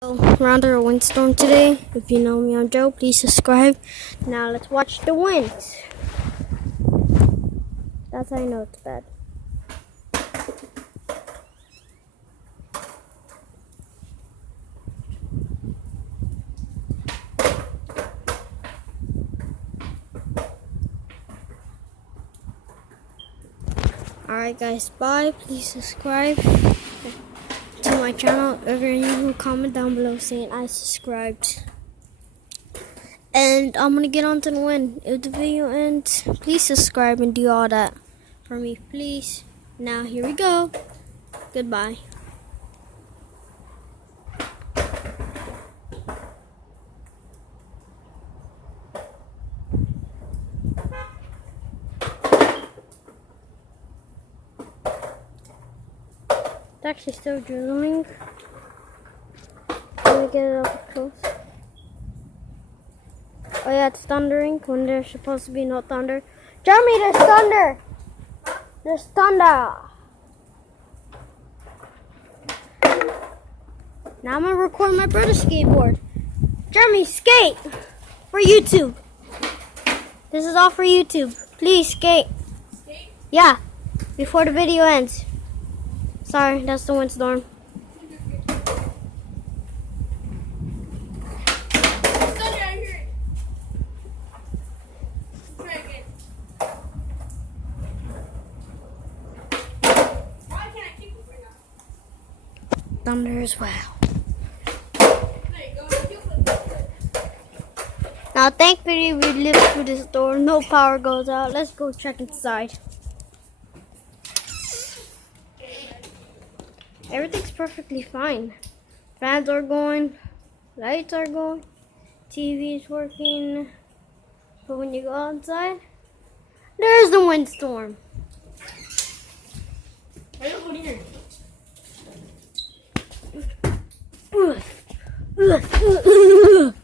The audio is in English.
We're under a windstorm today. If you know me, I'm Joe. Please subscribe. Now let's watch the wind. That's how I know it's bad. Alright guys, bye. Please subscribe to my channel. If you're new, comment down below saying I subscribed. And I'm gonna get on to the win. If the video ends, please subscribe and do all that for me, please. Now here we go. Goodbye. It's actually still drizzling. Let me get it up close. Oh yeah, it's thundering when there's supposed to be no thunder. Jeremy, there's thunder! There's thunder! Now I'm gonna record my brother's skateboard. Jeremy, skate! For YouTube. This is all for YouTube. Please, skate. Skate? Yeah, before the video ends. Sorry, that's the windstorm. Thunder as well. Now, thankfully, we lived through this storm. No power goes out. Let's go check inside. Everything's perfectly fine. Fans are going, lights are going, TV is working. But when you go outside, there's the windstorm. Ugh.